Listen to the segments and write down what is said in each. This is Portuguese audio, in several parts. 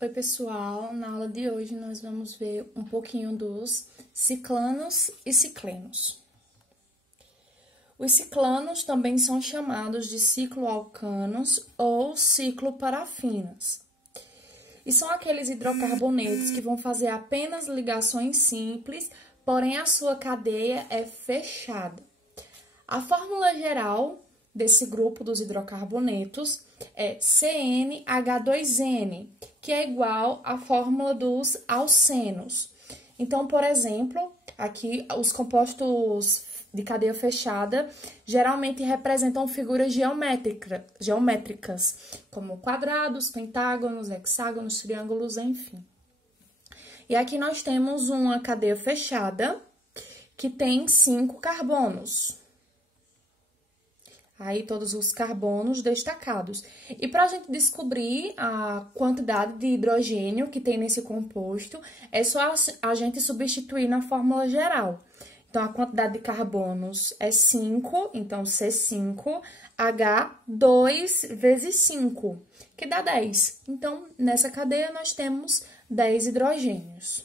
Oi, pessoal! Na aula de hoje nós vamos ver um pouquinho dos ciclanos e ciclenos. Os ciclanos também são chamados de cicloalcanos ou cicloparafinas. E são aqueles hidrocarbonetos que vão fazer apenas ligações simples, porém a sua cadeia é fechada. A fórmula geral desse grupo dos hidrocarbonetos é CnH2n, que é igual à fórmula dos alcenos. Então, por exemplo, aqui os compostos de cadeia fechada geralmente representam figuras geométricas, como quadrados, pentágonos, hexágonos, triângulos, enfim. E aqui nós temos uma cadeia fechada que tem 5 carbonos. Aí, todos os carbonos destacados. E para a gente descobrir a quantidade de hidrogênio que tem nesse composto, é só a gente substituir na fórmula geral. Então, a quantidade de carbonos é 5, então C5H2 vezes 5, que dá 10. Então, nessa cadeia, nós temos 10 hidrogênios.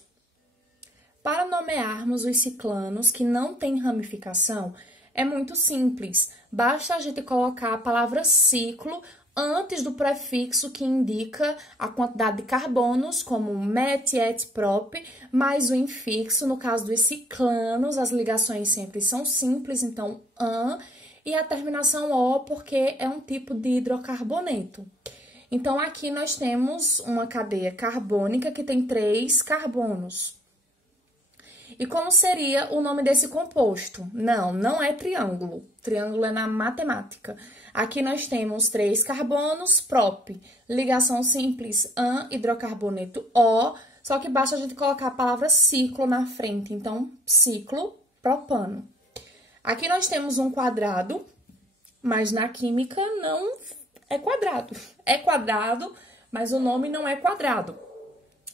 Para nomearmos os ciclanos que não têm ramificação, é muito simples, basta a gente colocar a palavra ciclo antes do prefixo que indica a quantidade de carbonos, como met, et, prop, mais o infixo, no caso dos ciclanos, as ligações sempre são simples, então an, e a terminação o, porque é um tipo de hidrocarboneto. Então, aqui nós temos uma cadeia carbônica que tem 3 carbonos. E como seria o nome desse composto? Não é triângulo. Triângulo é na matemática. Aqui nós temos 3 carbonos, prop, ligação simples, an, hidrocarboneto O, só que basta a gente colocar a palavra ciclo na frente. Então, ciclo, propano. Aqui nós temos um quadrado, mas na química não é quadrado. É quadrado, mas o nome não é quadrado.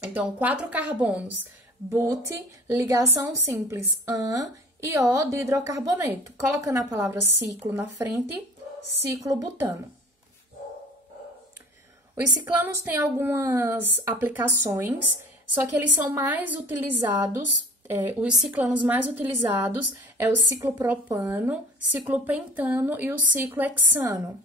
Então, 4 carbonos. But, ligação simples, an e O de hidrocarboneto. Colocando a palavra ciclo na frente, ciclobutano. Os ciclanos têm algumas aplicações, só que eles são mais utilizados, os ciclanos mais utilizados é o ciclopropano, ciclopentano e o ciclohexano.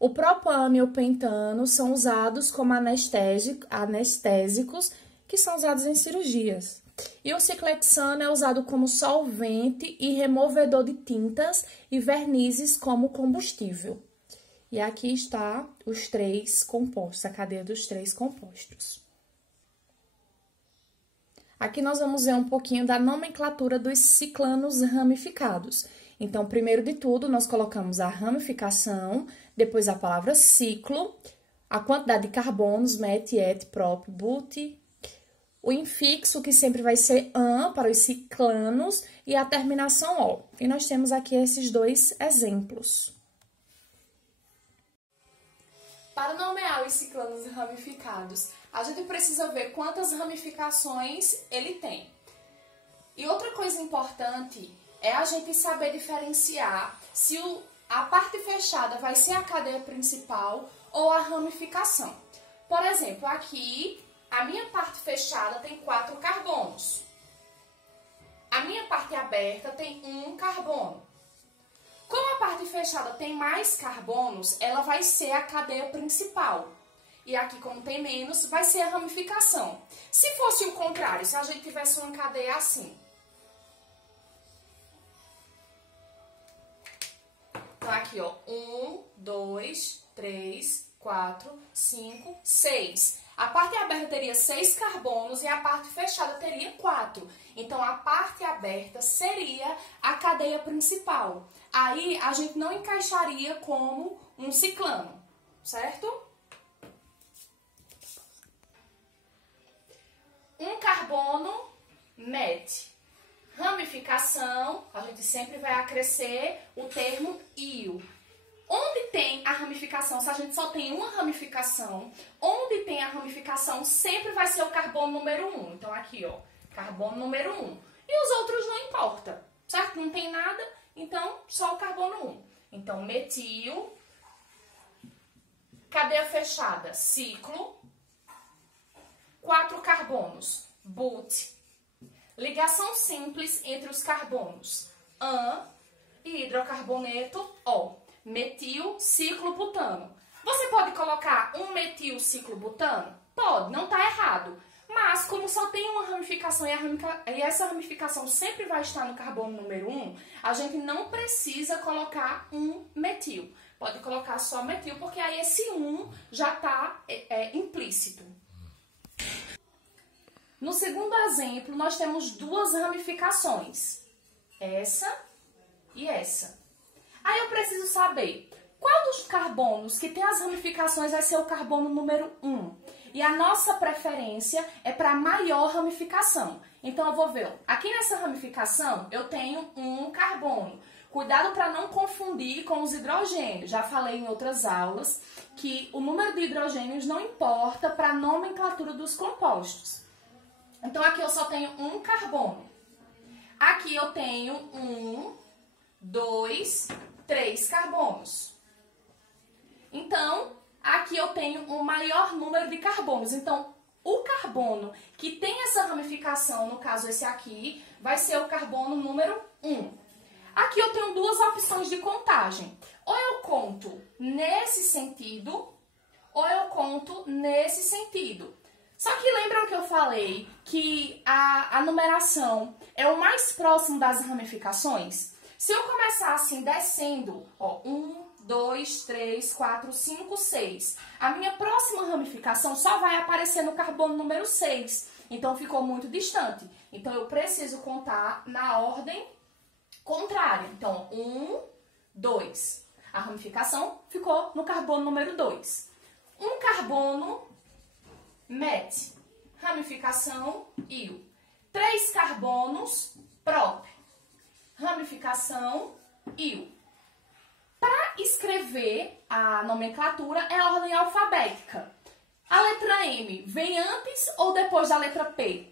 O propano e o pentano são usados como anestésicos, que são usados em cirurgias. E o ciclohexano é usado como solvente e removedor de tintas e vernizes como combustível. E aqui está os 3 compostos, a cadeia dos 3 compostos. Aqui nós vamos ver um pouquinho da nomenclatura dos ciclanos ramificados. Então, primeiro de tudo, nós colocamos a ramificação, depois a palavra ciclo, a quantidade de carbonos, met, et, prop, but, o infixo, que sempre vai ser an para os ciclanos, e a terminação o. E nós temos aqui esses 2 exemplos. Para nomear os ciclanos ramificados, a gente precisa ver quantas ramificações ele tem. E outra coisa importante é a gente saber diferenciar se a parte fechada vai ser a cadeia principal ou a ramificação. Por exemplo, aqui a minha parte fechada tem 4 carbonos. A minha parte aberta tem 1 carbono. Como a parte fechada tem mais carbonos, ela vai ser a cadeia principal. E aqui, como tem menos, vai ser a ramificação. Se fosse o contrário, se a gente tivesse uma cadeia assim. Então, aqui, ó, 1, 2, 3, 4, 5, 6. A parte aberta teria 6 carbonos e a parte fechada teria 4. Então, a parte aberta seria a cadeia principal. Aí, a gente não encaixaria como um ciclano, certo? Um carbono, met. Ramificação, a gente sempre vai acrescer o termo íon. Onde tem a ramificação, se a gente só tem uma ramificação, onde tem a ramificação sempre vai ser o carbono número 1. Então, aqui, ó, carbono número 1. E os outros não importa, certo? Não tem nada, então, só o carbono 1. Então, metil, cadeia fechada, ciclo, 4 carbonos, but. Ligação simples entre os carbonos, an e hidrocarboneto, O. Metil ciclobutano. Você pode colocar um metil ciclobutano? Pode, não está errado. Mas, como só tem uma ramificação e essa ramificação sempre vai estar no carbono número 1, a gente não precisa colocar um metil. Pode colocar só metil, porque aí esse 1 já está implícito. No segundo exemplo, nós temos duas ramificações. Essa e essa. Aí eu preciso saber qual dos carbonos que tem as ramificações vai ser o carbono número 1. E a nossa preferência é para maior ramificação. Então, eu vou ver, aqui nessa ramificação eu tenho um carbono. Cuidado para não confundir com os hidrogênios. Já falei em outras aulas que o número de hidrogênios não importa para a nomenclatura dos compostos. Então, aqui eu só tenho um carbono. Aqui eu tenho 1, 2, 3 carbonos. Então, aqui eu tenho um maior número de carbonos. Então, o carbono que tem essa ramificação, no caso esse aqui, vai ser o carbono número 1. Aqui eu tenho duas opções de contagem. Ou eu conto nesse sentido, ou eu conto nesse sentido. Só que lembram que eu falei que a numeração é o mais próximo das ramificações? Se eu começar assim, descendo, ó, 1, 2, 3, 4, 5, 6. A minha próxima ramificação só vai aparecer no carbono número 6. Então, ficou muito distante. Então, eu preciso contar na ordem contrária. Então, 1, 2. A ramificação ficou no carbono número 2. Um carbono, met. Ramificação, íon. 3 carbonos, prop. Ramificação, íon. Para escrever a nomenclatura é a ordem alfabética. A letra M vem antes ou depois da letra P?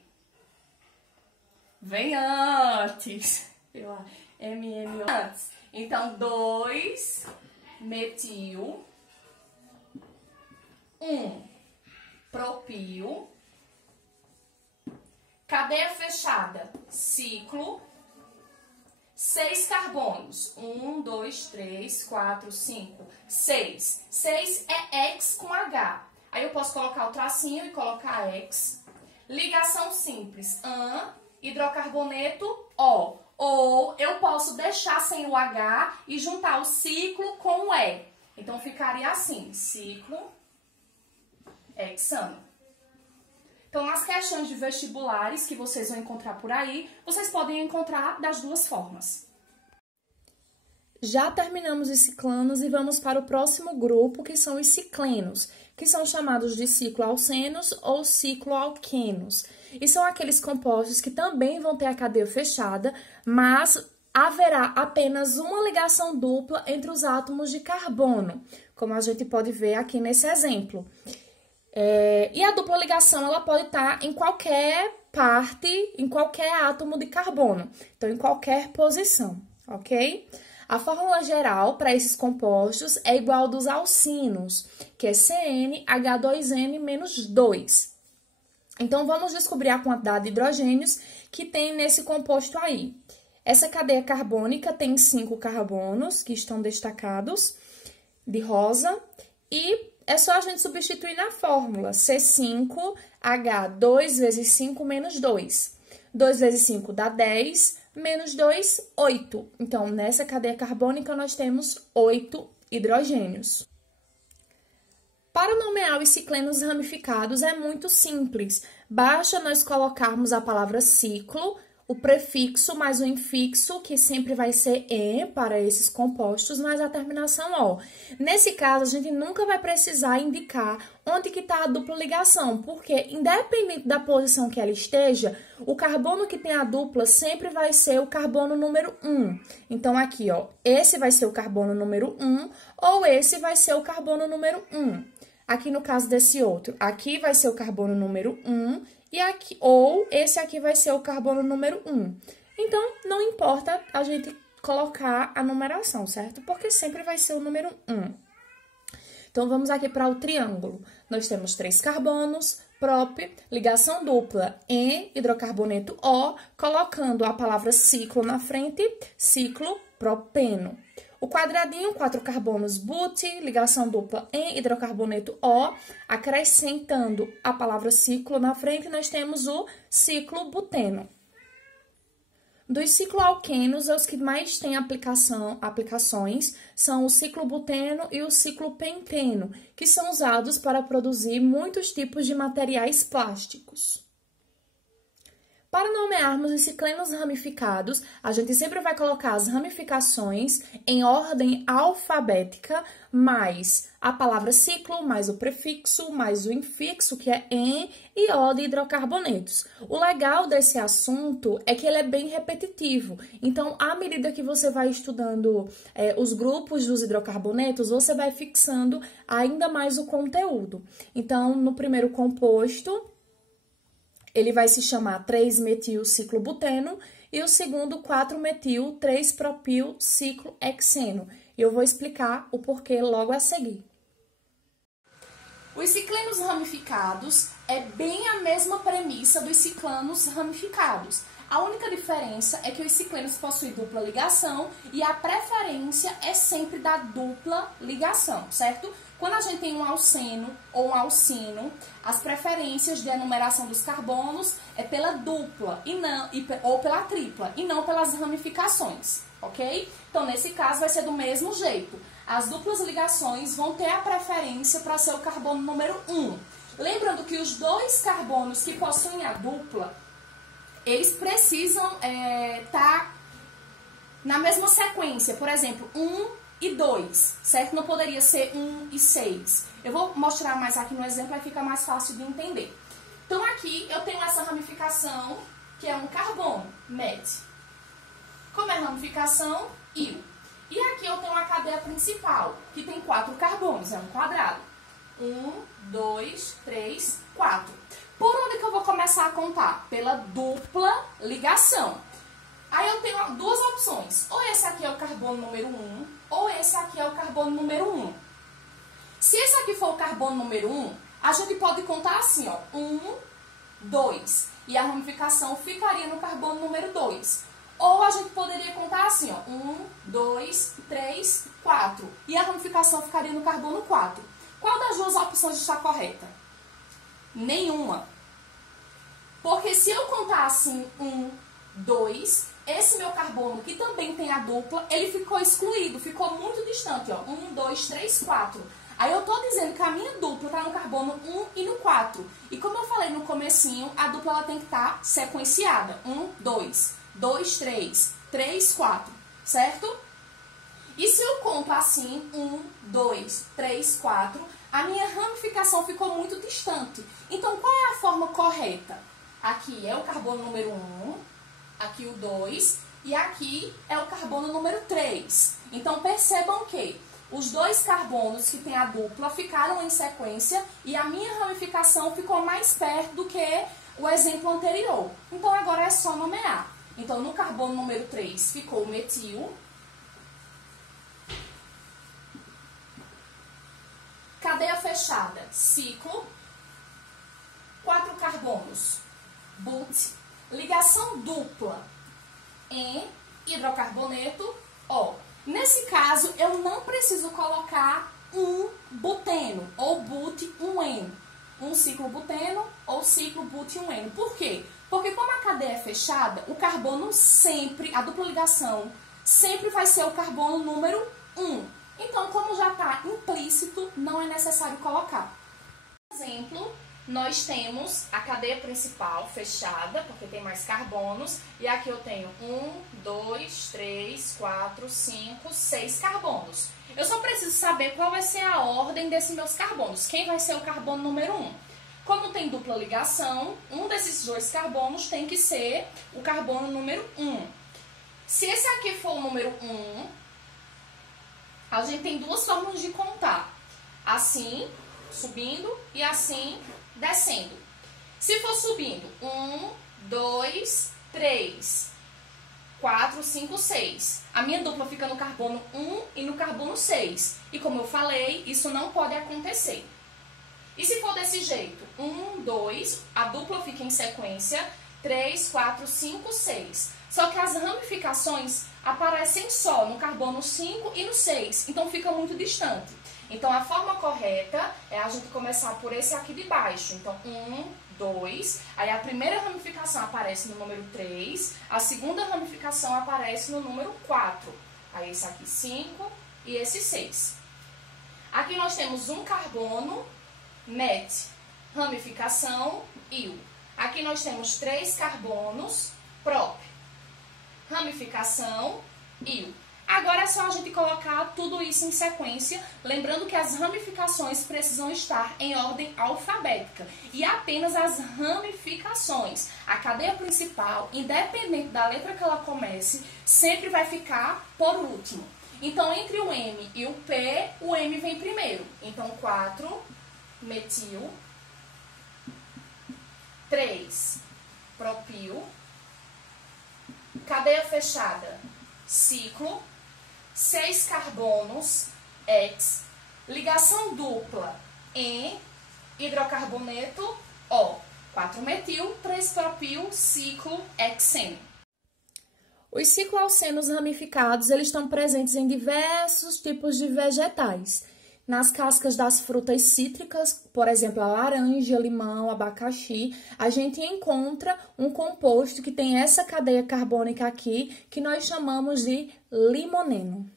Vem antes. Antes. Então, 2 metil, 1 propil, cadeia fechada, ciclo, 6 carbonos. 1, 2, 3, 4, 5, 6. 6 é X com H. Aí eu posso colocar o tracinho e colocar X. Ligação simples, an, hidrocarboneto, O. Ou eu posso deixar sem o H e juntar o ciclo com o E. Então, ficaria assim, ciclo, hexano. Então, nas questões de vestibulares que vocês vão encontrar por aí, vocês podem encontrar das duas formas. Já terminamos os ciclanos e vamos para o próximo grupo, que são os ciclenos, que são chamados de cicloalcenos ou cicloalquenos. E são aqueles compostos que também vão ter a cadeia fechada, mas haverá apenas uma ligação dupla entre os átomos de carbono, como a gente pode ver aqui nesse exemplo. E a dupla ligação ela pode estar em qualquer parte, em qualquer átomo de carbono, então em qualquer posição, ok? A fórmula geral para esses compostos é igual dos alcinos, que é CnH2n-2. Então, vamos descobrir a quantidade de hidrogênios que tem nesse composto aí. Essa cadeia carbônica tem 5 carbonos, que estão destacados, de rosa, e é só a gente substituir na fórmula, C5H, 2 vezes 5 menos 2. 2 vezes 5 dá 10, menos 2, 8. Então, nessa cadeia carbônica, nós temos 8 hidrogênios. Para nomear os ciclenos ramificados é muito simples. Basta nós colocarmos a palavra ciclo, o prefixo mais o infixo, que sempre vai ser "e" para esses compostos, mais a terminação "o". Nesse caso, a gente nunca vai precisar indicar onde que está a dupla ligação, porque independente da posição que ela esteja, o carbono que tem a dupla sempre vai ser o carbono número 1. Então, aqui, ó, esse vai ser o carbono número 1 ou esse vai ser o carbono número 1. Aqui no caso desse outro, aqui vai ser o carbono número 1 e aqui, ou esse aqui vai ser o carbono número 1. Então, não importa a gente colocar a numeração, certo? Porque sempre vai ser o número 1. Então, vamos aqui para o triângulo. Nós temos 3 carbonos, prop, ligação dupla em hidrocarboneto O, colocando a palavra ciclo na frente, ciclo propeno. O quadradinho, 4 carbonos but, ligação dupla em hidrocarboneto O, acrescentando a palavra ciclo na frente, nós temos o ciclo buteno. Dos cicloalquenos, os que mais têm aplicações são o ciclobuteno e o ciclopenteno, que são usados para produzir muitos tipos de materiais plásticos. Para nomearmos os ciclenos ramificados, a gente sempre vai colocar as ramificações em ordem alfabética, mais a palavra ciclo, mais o prefixo, mais o infixo, que é em e O de hidrocarbonetos. O legal desse assunto é que ele é bem repetitivo. Então, à medida que você vai estudando os grupos dos hidrocarbonetos, você vai fixando ainda mais o conteúdo. Então, no primeiro composto, ele vai se chamar 3-metil-ciclobuteno e o segundo 4-metil-3-propil-ciclohexeno. E eu vou explicar o porquê logo a seguir. Os ciclenos ramificados é bem a mesma premissa dos ciclanos ramificados. A única diferença é que os ciclenos possuem dupla ligação e a preferência é sempre da dupla ligação, certo? Quando a gente tem um alceno ou um alcino, as preferências de enumeração dos carbonos é pela dupla ou pela tripla e não pelas ramificações, ok? Então, nesse caso, vai ser do mesmo jeito. As duplas ligações vão ter a preferência para ser o carbono número 1. Lembrando que os dois carbonos que possuem a dupla, eles precisam estar na mesma sequência. Por exemplo, 1 e 2, certo? Não poderia ser 1 e 6. Eu vou mostrar mais aqui no exemplo, aí fica mais fácil de entender. Então, aqui eu tenho essa ramificação, que é um carbono, MET. Como é ramificação, IL. E aqui eu tenho a cadeia principal, que tem 4 carbonos, é um quadrado. 1, 2, 3, 4. Por onde que eu vou começar a contar? Pela dupla ligação. Aí eu tenho duas opções. Ou esse aqui é o carbono número 1, ou esse aqui é o carbono número 1. Se esse aqui for o carbono número 1, a gente pode contar assim, ó. 1, 2. E a ramificação ficaria no carbono número 2. Ou a gente poderia contar assim, ó. 1, 2, 3, 4. E a ramificação ficaria no carbono 4. Qual das duas opções está correta? Nenhuma. Porque se eu contar assim 1, 2, esse meu carbono, que também tem a dupla, ele ficou excluído, ficou muito distante, ó. 1, 2, 3, 4. Aí eu tô dizendo que a minha dupla tá no carbono 1 e no 4. E como eu falei no comecinho, a dupla ela tem que estar sequenciada. 1, 2, 2, 3, 3, 4, certo? E se eu conto assim, 1, 2, 3, 4, a minha ramificação ficou muito distante. Então, qual é a forma correta? Aqui é o carbono número 1, aqui o 2, e aqui é o carbono número 3. Então, percebam que os dois carbonos que tem a dupla ficaram em sequência e a minha ramificação ficou mais perto do que o exemplo anterior. Então, agora é só nomear. Então, no carbono número 3 ficou o metil. Cadeia fechada, ciclo. 4 carbonos, but. Ligação dupla em hidrocarboneto O. Nesse caso, eu não preciso colocar um buteno ou but-1-eno. Um ciclo buteno ou ciclo but-1-eno. Por quê? Porque como a cadeia é fechada, o carbono sempre, a dupla ligação, sempre vai ser o carbono número 1. Então, como já está implícito, não é necessário colocar. Por exemplo, nós temos a cadeia principal fechada, porque tem mais carbonos, e aqui eu tenho 1, 2, 3, 4, 5, 6 carbonos. Eu só preciso saber qual vai ser a ordem desses meus carbonos, quem vai ser o carbono número 1. Como tem dupla ligação, um desses dois carbonos tem que ser o carbono número 1. Se esse aqui for o número 1, a gente tem duas formas de contar. Assim, subindo, e assim, descendo. Se for subindo, 1, 2, 3, 4, 5, 6. A minha dupla fica no carbono 1 e no carbono 6. E como eu falei, isso não pode acontecer. E se for desse jeito? 1, 2, a dupla fica em sequência, 3, 4, 5, 6. Só que as ramificações aparecem só no carbono 5 e no 6, então fica muito distante. Então, a forma correta é a gente começar por esse aqui de baixo. Então, 1, 2, aí a primeira ramificação aparece no número 3, a segunda ramificação aparece no número 4. Aí, esse aqui 5 e esse 6. Aqui nós temos um carbono, met, ramificação, íon. Aqui nós temos 3 carbonos, prop, ramificação, íon. Agora é só a gente colocar tudo isso em sequência, lembrando que as ramificações precisam estar em ordem alfabética. E apenas as ramificações. A cadeia principal, independente da letra que ela comece, sempre vai ficar por último. Então, entre o M e o P, o M vem primeiro. Então, 4, metil, 3, propil, cadeia fechada, ciclo, 6 carbonos, X, ligação dupla, em, hidrocarboneto, O, 4 metil, 3 propil, ciclo, hexeno. Os cicloalcenos ramificados, eles estão presentes em diversos tipos de vegetais. Nas cascas das frutas cítricas, por exemplo, a laranja, limão, abacaxi, a gente encontra um composto que tem essa cadeia carbônica aqui, que nós chamamos de limoneno.